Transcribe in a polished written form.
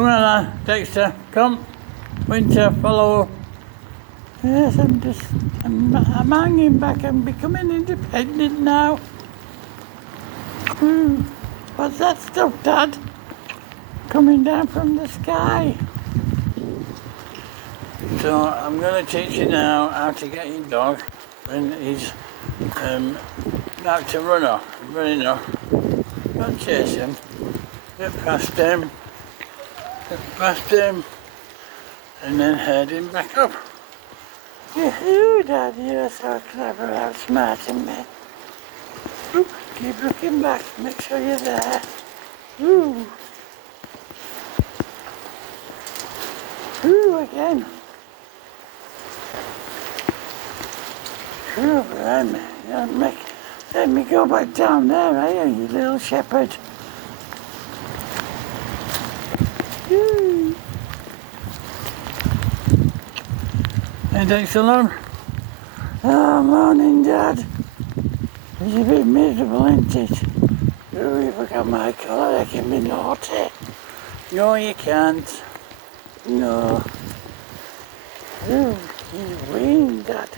Come on, Dexter, come. Winter, follow. Yes, I'm hanging back. I'm becoming independent now. What's that stuff, Dad? Coming down from the sky. So I'm going to teach you now how to get your dog when he's about to running off. Don't chase him. Get past him, and then head him back up. You, Dad, you're so clever, outsmarting me. Oop, keep looking back, make sure you're there. Ooh. Ooh, again. Ooh, let me go back down there, eh, you little shepherd. Ooh. Hey, Dexter, love. Oh, morning, Dad. It's a bit miserable, isn't it? Oh, you forgot my colour, I can be naughty. No, you can't. No. Oh, he's weaned, Dad.